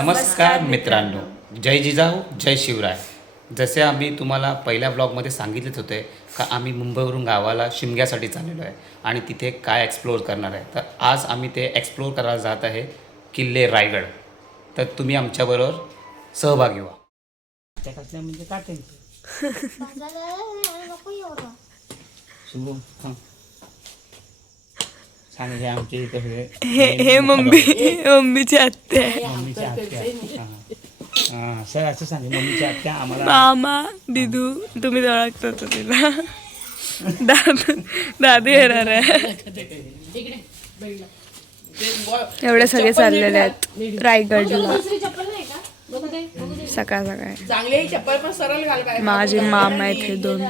नमस्कार मित्रांनो, जय जिजाऊ जय शिवराय. जसे आम्ही तुम्हाला पहिल्या ब्लॉगमध्ये सांगितलेच होते का आम्ही मुंबईवरून गावाला शिमग्यासाठी चाललेलो आहे आणि तिथे काय एक्सप्लोअर करणार आहे. तर आज आम्ही ते एक्सप्लोअर करायला जात आहे किल्ले रायगड. तर तुम्ही आमच्याबरोबर सहभागी व्हा. म्हणजे काय सांग हे आमचे इथे हे मम्मीची आत्या आहे. मम्मीची आत्या. हां सर असं सांगे मम्मीची आत्या आम्हाला मामा दिदू तुम्ही ओळखता तो तिला. दादू येणार आहे. एवढे सगळे चाललेले आहेत रायगडला सकाळ सकाळ. माझे मामा आहेत हे दोन.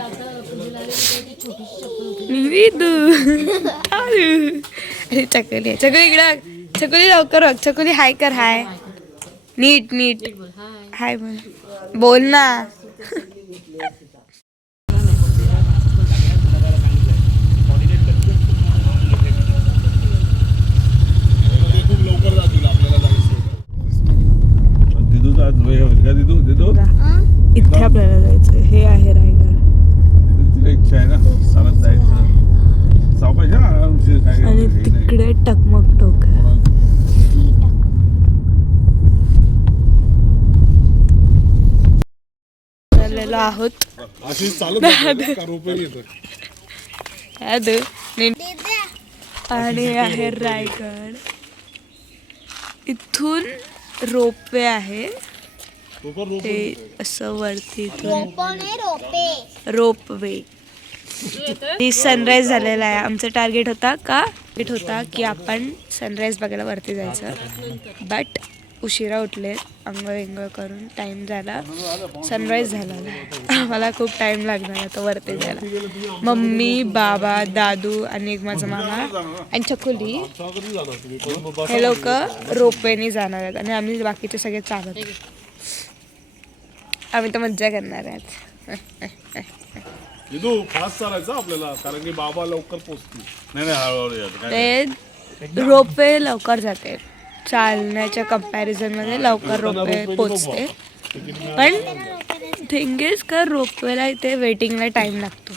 चकोली चकोली इकडं चकोली लवकर बघ. चकोली हाय कर. हाय नीट नीट हाय बोल ना. इथे आपल्याला जायचं. हे आहे रायगड आणि तिकडे टकमक टोक आहे. चाललेलो आहोत आणि आहे रायगड. इथून रोपवे आहे ते असं वरती रोपवे. सनराईज झालेला आहे. आमचं टार्गेट होता की आपण सनराईज बघायला वरती जायचं. बट उशिरा उठले अंघोळ विंघोळ करून टाइम झाला. सनराईज झाला आम्हाला खूप टाइम लागणार आता वरती जायला. मम्मी बाबा दादू आणि एक माझा मामा आणि चकोली हे लोक रोपवेने जाणार आहेत आणि आम्ही बाकीचे सगळे चालत. आम्ही तर मज्जा करणार आहेत. फास्ट चालायचं आपल्याला कारण की बाबा लवकर पोहोचतील. ते रोपवे लवकर जाते. चालण्याच्या कंपॅरिझन मध्ये लवकर रोपवे पोचते. पण थिंग इज का रोपवेला इथे वेटिंगला टाइम लागतो.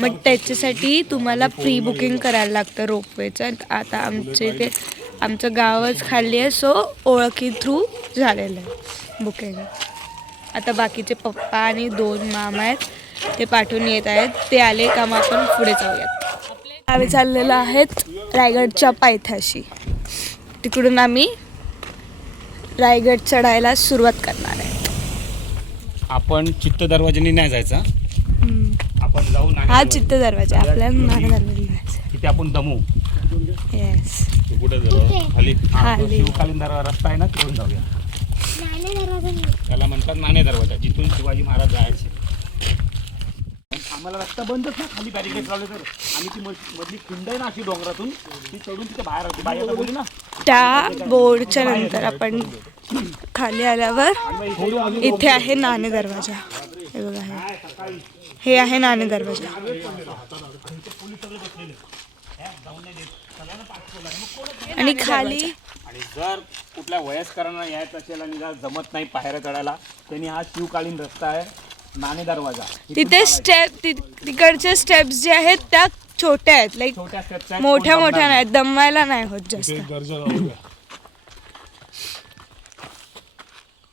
मग त्याच्यासाठी तुम्हाला प्री बुकिंग करायला लागतं रोपवेचं. आता आमचे ते आमचं गावच खाली आहे सो ओळखी थ्रू झालेलं आहे बुकिंग. आता बाकीचे पप्पा आणि दोन मामा आहेत ते पाठवून येत आहेत. ते आले का मग आपण पुढे जाऊयात. आम्ही चाललेलो आहेत रायगडच्या पायथ्याशी. तिकडून आम्ही रायगड चढायला सुरुवात करणार आहे. आपण चित्त दरवाजाने नाही जायचा. आपण जाऊ हा चित्त दरवाजा आपल्याला नाणे दरवाजा तिथे आपण दमू. येस खाली शिवकालीन रस्ता आहे ना तिकडून जाऊया. त्याला म्हणतात नाणे दरवाजा जिथून शिवाजी महाराज जायचे. आम्हाला रस्ता बंदच ना खाली बॅरिकेड लावले तर आम्ही ती मधली खिंड आहे ना अशी डोंगरातून ती चढून तिथे बाहेर बोलली ना. त्या बोर्डच्या नंतर आपण खाली आल्यावर इथे आहे नाणे दरवाजा. हे बघा हे आहे नाणे दरवाजा. आणि खाली आणि जर कुठल्या वयस्करांना यायचं असेल आणि जमत नाही पायऱ्या चढायला त्यांनी हा शिवकालीन रस्ता आहे नाणे दरवाजा. तिथे स्टेप तिकडचे स्टेप्स जे आहेत त्या छोट्या आहेत. लाईक मोठ्या नाहीत. दमवायला नाही होत जास्त.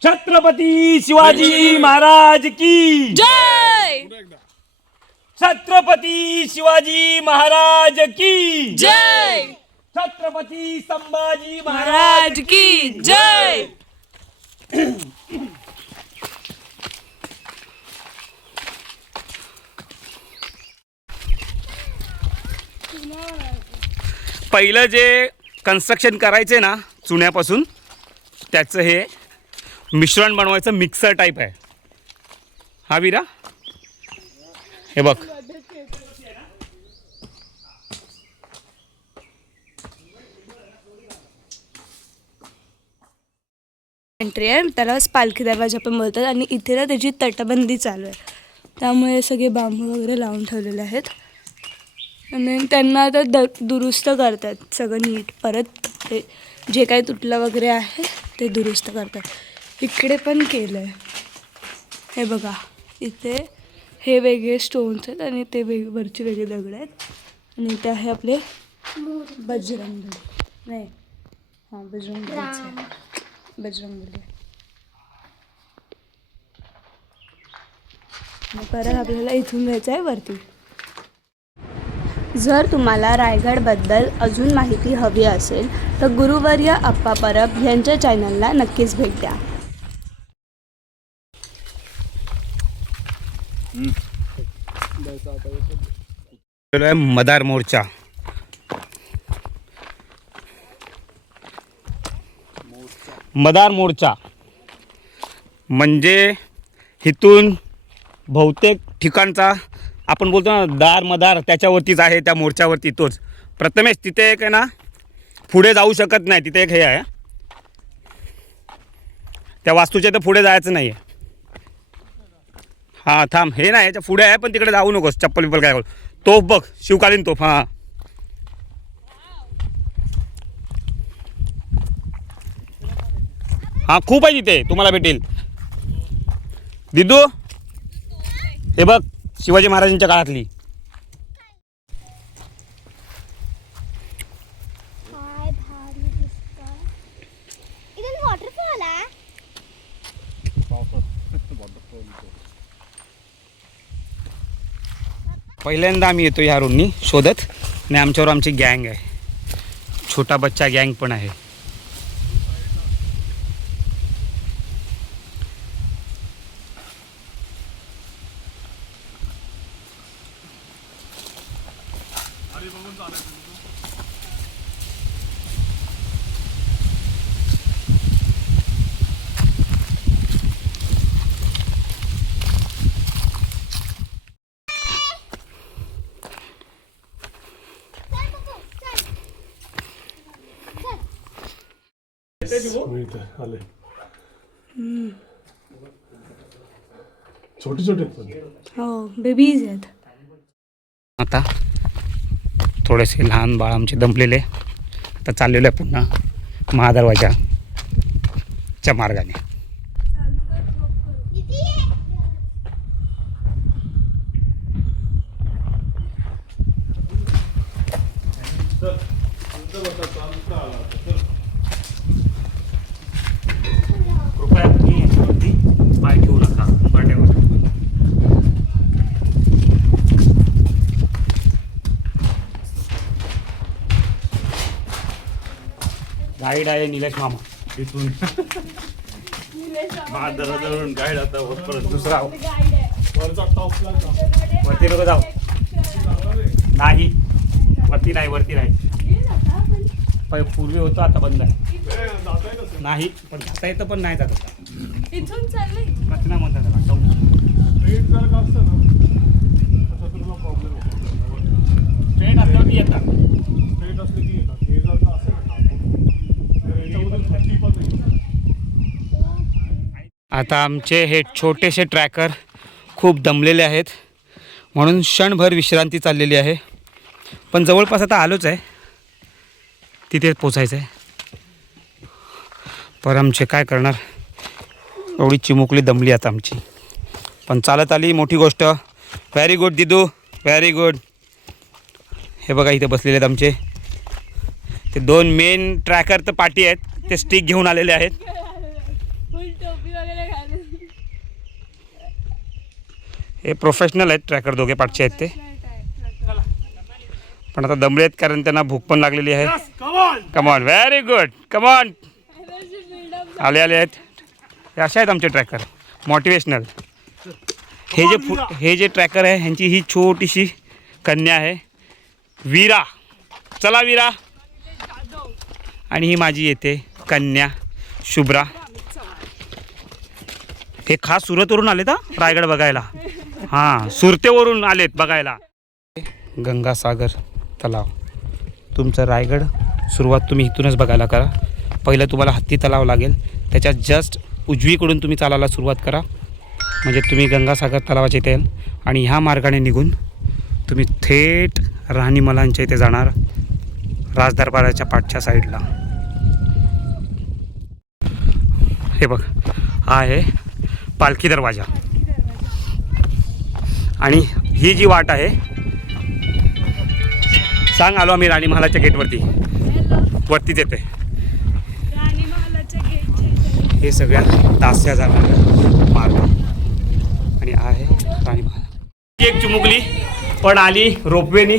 छत्रपती शिवाजी महाराज की जय. छत्रपती शिवाजी महाराज की जय. छत्रपती संभाजी महाराज की जय. पहिलं जे कन्स्ट्रक्शन करायचे ना चुन्यापासून त्याचं हे मिश्रण बनवायचं मिक्सर टाईप आहे. हा वीरा हे बघ. एंट्री आहे त्यालाच पालखी दरवाजा पण बोलतात. आणि इथे ना त्याची तटबंदी चालू आहे त्यामुळे सगळे बांबू वगैरे लावून ठेवलेले आहेत. आणि त्यांना आता दुरुस्त करतात सगळं नीट परत ते जे काही तुटलं वगैरे आहे ते दुरुस्त करतात. इकडे पण केलं आहे. हे बघा इथे हे वेगळे स्टोन्स आहेत आणि ते वरची वेगळे दगड आहेत. आणि इथे आहे आपले बजरंगबली. नाही हां बजरंगबलीच आहे. बजरंगबली. मग परत आपल्याला इथून जायचं आहे वरती. जर तुम्हाला रायगडबद्दल अजून माहिती हवी असेल तर गुरुवर्य आप्पा परब यांच्या चॅनलला नक्कीच भेट द्या. मदार मोर्चा. मदार मोर्चा म्हणजे इथून बहुतेक ठिकाणचा आपण बोलतो ना दार मदार त्याच्यावरतीच आहे, त्या मोर्चावरती तोच. प्रथमेश तिथे एक आहे ना पुढे जाऊ शकत नाही, तिथे एक हे आहे त्या वास्तूच्या तर पुढे जायचं नाही आहे. हां थांब, हे नाही याच्या पुढे आहे पण तिकडे जाऊ नकोस, चप्पल बिप्पल काय. तोफ बघ, शिवकालीन तोफ. हां हां खूप आहे तिथे, तुम्हाला भेटेल. दिदू हे बघ शिवाजी महाराजांच्या काळातली. पहिल्यांदा आम्ही येतो ह्या रोडनी शोधत आणि आमच्यावर आमची गँग आहे, छोटा बच्चा गँग पण आहे. आले छोटे छोटे हो बेबीज आहेत. आता थोडेसे लहान बाळ आमचे दमलेले, आता चाललेलं आहे पुन्हा महादरवाजाच्या मार्गाने. कृपया तुम्ही याच्यावरती पाय ठेवू नका पाट्यावर. गाईड आहे निलेश मामा इथून. महादरवाजावरून गाईड आता परत दुसरा वरती नको जाऊ. नाही वरती नाही, वरती नाही. पूर्वी होतं आता बंद आहे. नाही पण जाता येतं पण नाही जात होता. इथून चालले रचना म्हणतात त्याला. स्ट्रेट जर का असतं ना तसा तुला प्रॉब्लेम होतो. ट्रेन असल्यावरती येतात. स्ट्रेट असले की येतात. हे जर का असेल ना तर याच्यामध्ये थंडी पण नाही. आता आमचे हे छोटेसे ट्रॅकर खूप दमलेले आहेत म्हणून क्षणभर विश्रांती चाललेली आहे. पण जवळपास आता आलोच आहे, तिथे पोचायचं आहे. पर आमचे काय करणार, एवढी चिमुकली दमली आता आमची. पण चालत आली मोठी गोष्ट. व्हेरी गुड दिदू, व्हेरी गुड. हे बघा इथे बसलेले आहेत आमचे ते दोन मेन ट्रॅकर तर पाठी आहेत, ते स्टिक घेऊन आलेले आहेत. हे प्रोफेशनल आहेत ट्रॅकर, दोघे पाठचे आहेत ते. पण आता दमले आहेत कारण त्यांना भूक पण लागलेली आहे. Come on, very good, come on. आले आहेत. हे असे आहेत आमचे ट्रॅकर, मोटिवेशनल. हे जे ट्रॅकर आहे ह्यांची ही छोटीशी कन्या आहे वीरा. चला वीरा. आणि ही माझी येते कन्या शुभ्रा. हे खास सुरतवरून आलेत हा रायगड बघायला. हां सुरतेवरून आलेत बघायला. गंगासागर तलाव. तुमचं रायगड सुरुवात तुम्ही इथूनच बघायला करा. पहिलं तुम्हाला हत्ती तलाव लागेल, त्याच्यात जस्ट उजवीकडून तुम्ही चालायला सुरुवात करा म्हणजे तुम्ही गंगासागर तलावाच्या इथे याल. आणि ह्या मार्गाने निघून तुम्ही थेट राणीमलांच्या इथे जाणार, राजदरबाराच्या पाठच्या साईडला. हे बघ, हा आहे पालखी दरवाजा. आणि ही जी वाट आहे, सांग आलो आम्ही राणीमहालाच्या गेटवरती, वरतीच येते. हे सगळ्या तास्या जाणार मार्ग आणि आहे राणीमहाल. एक चिमुकली पण आली रोपवेनी.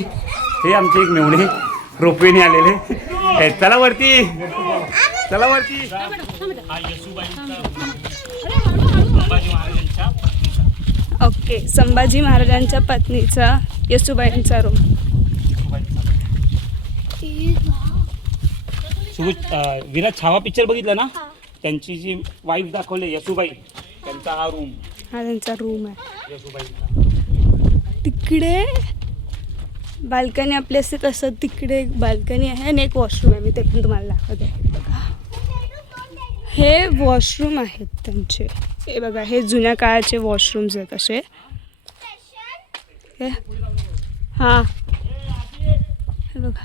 हे आमचे एक मेवणे रोपवेनी आलेले. चला वरती, चला वरती. ओके, संभाजी महाराजांच्या पत्नीचा येसुबाईंचा रूम. विराट छावा पिक्चर बघितला ना, त्यांची जी वाईफ दाखवली येसुबाई, त्यांचा हा रूम. हा त्यांचा रूम आहे. येसुबाईंचा. तिकडे बाल्कनी आपली असते तसं तिकडे एक बाल्कनी आहे आणि एक वॉशरूम आहे. मी ते पण तुम्हाला दाखवते. हे वॉशरूम आहेत त्यांचे. हे बघा, हे जुन्या काळाचे वॉशरूम्स आहेत असे. हां, हे बघा.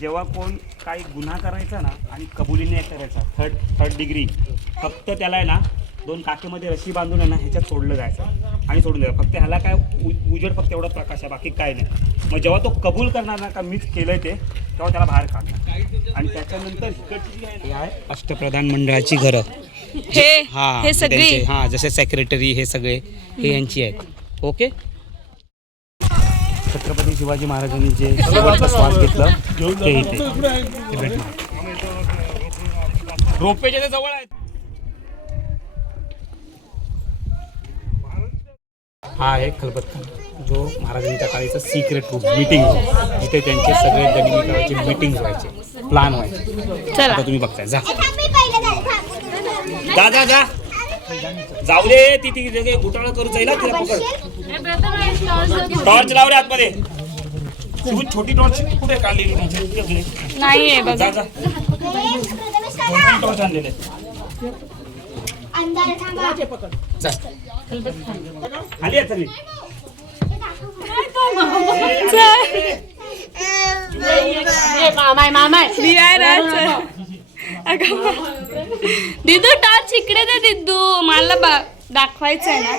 जेव्हा कोण काही गुन्हा करायचा ना आणि कबुली नाही करायचा, थर्ड डिग्री, फक्त त्याला आहे ना 2 काखेमध्ये रशी बांधून आहे ना ह्याच्यात सोडलं जायचं आणि सोडून द्यायचं. फक्त ह्याला काय उजेड फक्त एवढा प्रकाश आहे, बाकी काय नाही. मग जेव्हा तो कबूल करणार ना का मीच केलंय ते, तेव्हा त्याला बाहेर काढणार. आणि त्याच्यानंतर इकडची जी आहे ना, अष्टप्रधान मंडळाची घरं, हे सगळी हां, जसे सेक्रेटरी हे सगळे हे यांची आहेत. ओके. छत्रपती शिवाजी महाराजांनी जे शेवटचा श्वास घेतलं ते इथे रोपेच्या जवळ आहेत. हा आहे खलबतखाना, जो महाराजांच्या काळीचा सिक्रेट रूम, मीटिंग रूम, जिथे त्यांचे सगळे गनिमीकाराचे मीटिंग व्हायचे, प्लॅन व्हायचे. चला, आता तुम्ही बघताय. जा जा जा जा, जाऊ दे. ती घोटाळा करू जाईल, तिला पकड. टॉर्च लाव रे आतमध्ये. छोटी टॉर्च कुठे काढलेली नाही आहे बघा. जा. टॉर्च आणलेले खाली आहे चली. दिदू टॉर्च इकडे दे. दिदू मला दाखवायचं आहे ना.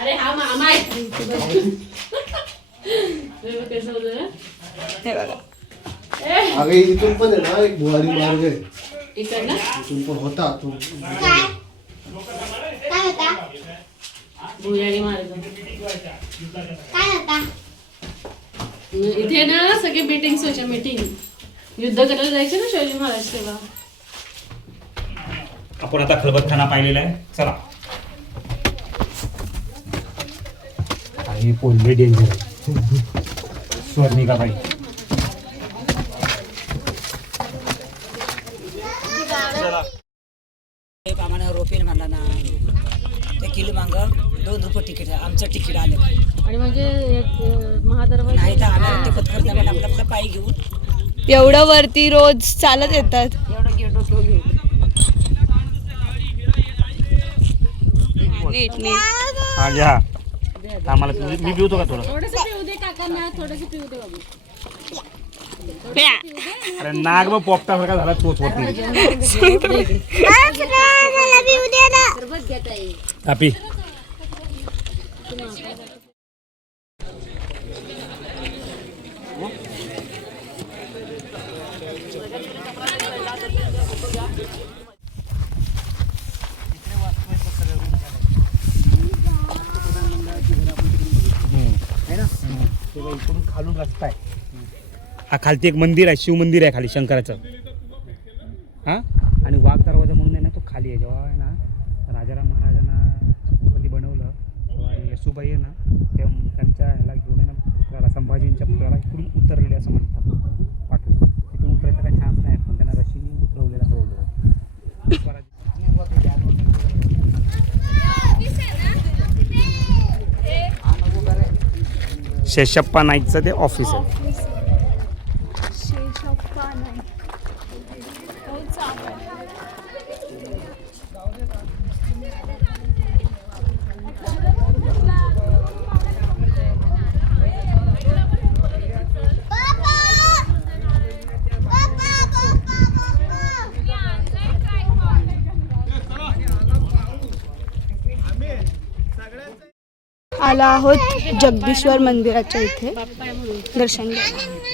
अरे हा मामा आहे. हे बघा, अगे इथून पण आहे ना एक भुवारी मार्ग आहे, इकडनं इथून पण होता तो. भुयारी मार्ग. इथे ना सगळे मीटिंग्स व्हायच्या. मीटिंग युद्ध करायला जायचे ना शिवाजी महाराज तेव्हा. आपण आता खलबतखाना पाहिलेला आहे. चला. काही पोलवे डेंजर स्वर्णिकाबाई. आम्हाला रोपेल म्हणला ना, ते किलो मांग 2 रुपये तिकीट आहे. आमचं तिकीट आलं आणि म्हणजे महादरबार नाही तर आम्हाला ते पत्कर नाही, आपलं आपलं पायी घेऊन एवढं वरती रोज चालत येतात. एवढं गेलो तो घेऊन. नीट नीट. हा घ्या. आम्हाला मी पिवतो का थोडं? थोडंसं पिऊ दे काकांना, थोडंसं पिऊ दे बाबू. अरे नाग मग पोपटासारखा झाला तोच होत नाही. तापी इकडून खालून रस्ता आहे. हा खालती एक मंदिर आहे, शिव मंदिर आहे खाली शंकराचं. हां, आणि वाघ दरवाजा म्हणून आहे ना, तो खाली आहे. जेव्हा आहे ना राजाराम महाराजांना छत्रपती बनवलं तेव्हा येसुबाई आहे ना, त्यांच्या ह्याला घेऊन आहे ना पुतळ्याला, संभाजींच्या पुतळ्याला इकडून उतरलेले असं म्हणतात. पाठवून तिथून उतरायचं काही चान्स नाही, पण त्यांना रशीने उतरवलेला बोललो. शेषप्पा नाईकचं ते ऑफिस आहे. आलो आहोत जगदीश्वर मंदिराच्या इथे दर्शन घ्यायला.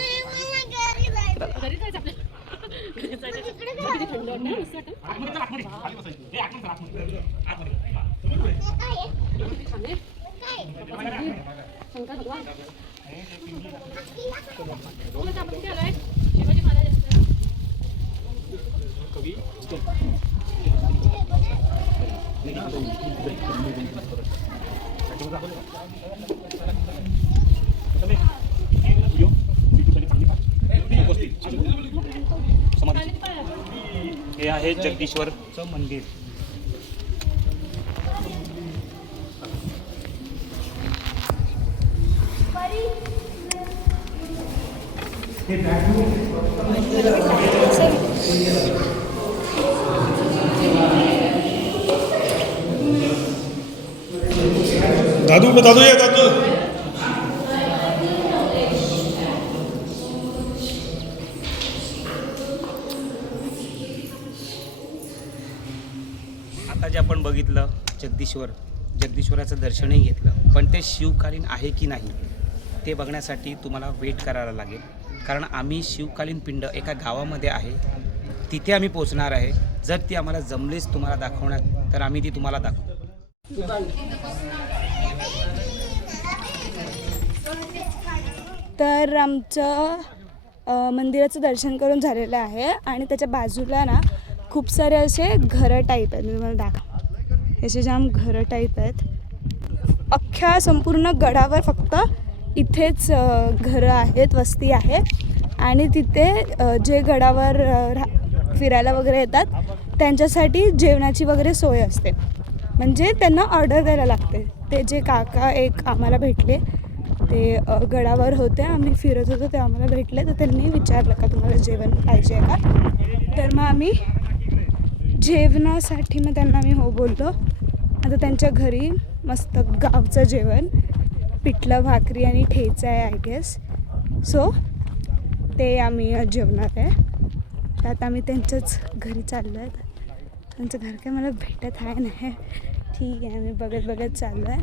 हे आहे जगदीश्वरचं मंदिर. दादू ये दादू. आता जे आपण बघितलं जगदीश्वराचं दर्शनही घेतलं, पण ते शिवकालीन आहे की नाही ते बघण्यासाठी तुम्हाला वेट करायला लागेल. कारण आम्ही शिवकालीन पिंड एका गावामध्ये आहे, तिथे आम्ही पोचणार आहे. जर ती आम्हाला जमलीच तुम्हाला दाखवण्यात तर आम्ही ती तुम्हाला दाखवू. तर आमचं मंदिराचं दर्शन करून झालेलं आहे आणि त्याच्या बाजूला ना खूप सारे असे घरं टाईप आहेत. मी तुम्हाला दाखव, असे जाम घरं टाईप आहेत. अख्ख्या संपूर्ण गडावर फक्त इथेच घरं आहेत, वस्ती आहे. आणि तिथे जे गडावर फिरायला वगैरे येतात त्यांच्यासाठी जेवणाची वगैरे सोय असते. म्हणजे त्यांना ऑर्डर द्यायला लागते. ते जे काका एक आम्हाला भेटले, ते गडावर होते, आम्ही फिरत होतो, ते आम्हाला भेटले. तर त्यांनी विचारलं का तुम्हाला जेवण पाहिजे का. तर मग आम्ही जेवणासाठी मग त्यांना मी हो बोललो. आता त्यांच्या घरी मस्त गावचं जेवण, पिठलं भाकरी आणि ठेचा आहे आय गेस. सो ते आम्ही जेवणार आहे. तर आता आम्ही त्यांच्याच घरी चाललो आहे. त्यांचं घर काय मला भेटत आहे नाही. ठीक आहे, आम्ही बघत चाललो आहे.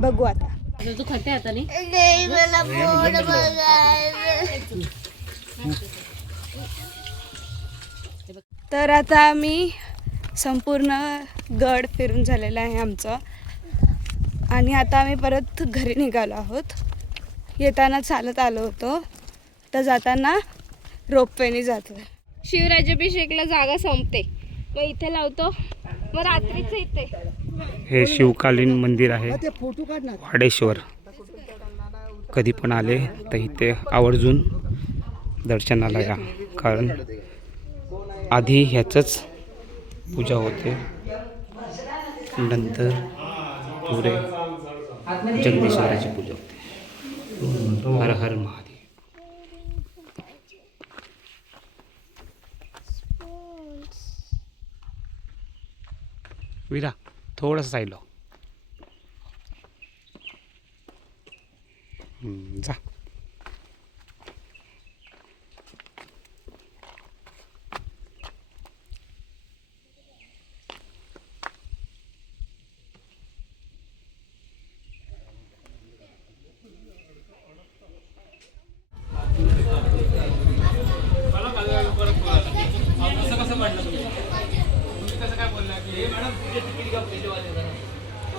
बघू आता. तू खट्टे हाताने तर आता आम्ही संपूर्ण गड फिरून झालेलं आहे आमचं. आणि आता आम्ही परत घरी निघालो आहोत. येताना चालत आलो होतो, तर जाताना रोपवेने जातो. शिवराज्याभिषेकला जागा संपते, मग इथे लावतो, मग रात्रीच इथे. हे शिवकालीन मंदिर आहे वाडेश्वर. कधी पण आले तर इथे आवर्जून दर्शनाला या, कारण आधी ह्याचंच पूजा होते, नंतर पुढे जगदीश्वराची पूजा होते. हर हर महादेव. विरा थोडंसं साईडला जा.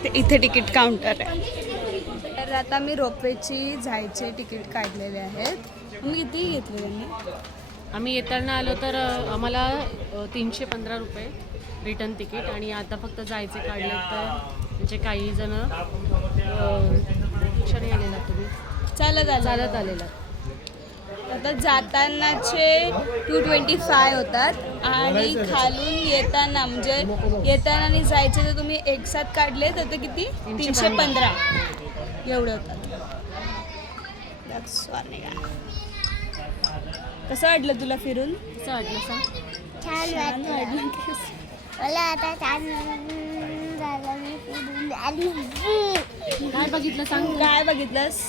ते इथे तिकीट काउंटर आहे. तर आता मी रोपवेची जायचे तिकीट काढलेले आहेत. मी किती घेतले त्यांनी? आम्ही येताना आलो तर आम्हाला 315 रुपये रिटर्न तिकीट, आणि आता फक्त जायचे काढले तर म्हणजे काही जण क्षणी आलेला, तुम्ही चालत आलेला. आता जातानाचे 225 होतात आणि खालून येताना म्हणजे येताना आणि जायचे जर तुम्ही एक साथ काढले तर ते किती 315 एवढे होतात. कसं वाटलं तुला फिरून? कसं वाटलं सांग? छान वाटलं. मला आता छान झालं. मी फिरून आली. काय बघितलं सांग? काय बघितलंस?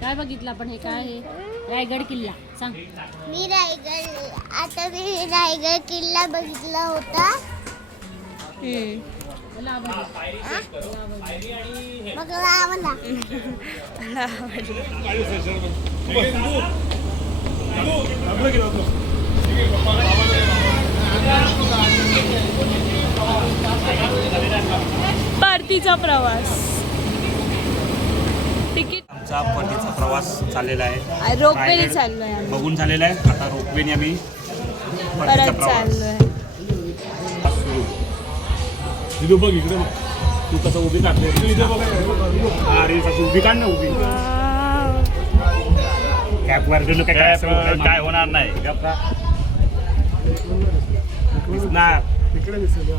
काय बघितलं आपण? हे काय आहे? रायगड किल्ला. सांग. मी रायगड किल्ला बघितला होता. मग लावला परतीचा प्रवास तिकीट आमचा परतीचा प्रवास चाललेला आहे रोपवेने रायगड चाललोय आम्ही. बघून झालेला आहे. आता रोपवेने आम्ही परतीचा परत प्रवास चाललोय. सुरू. दिदू बघ इकडे बघ तू कसं उभी टाकले इथे बघ अरे अशी उभी काढ ना उभी कॅपवर गेलो काय होणार नाही दिसणार तिकडे दिसेल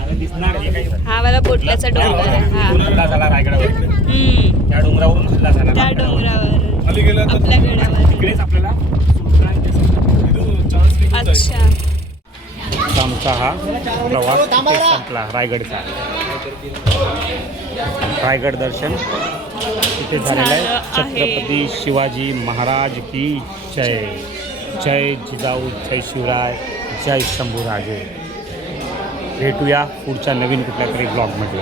अरे दिसणार हे काही हा मला पोटल्याचा डोंगर आहे हा. हल्ला झाला रायगडावर हम्म. त्या डोंगरावरून हल्ला झाला त्या डोंगरावर खाली गेला तर आपल्या गडावर. तिकडेच आपल्याला सुरक्षित दिदू चान्स निघून जाईल अच्छा आमचा हा प्रवास इथे संपला रायगडचा रायगड दर्शन इथे झालेलं आहे. झालं आहे. छत्रपती शिवाजी महाराज की जय जय जिजाऊ जय शिवराय जय शंभूराजे. भेटूया पुढच्या नवीन कुठल्या तरी ब्लॉगमध्ये.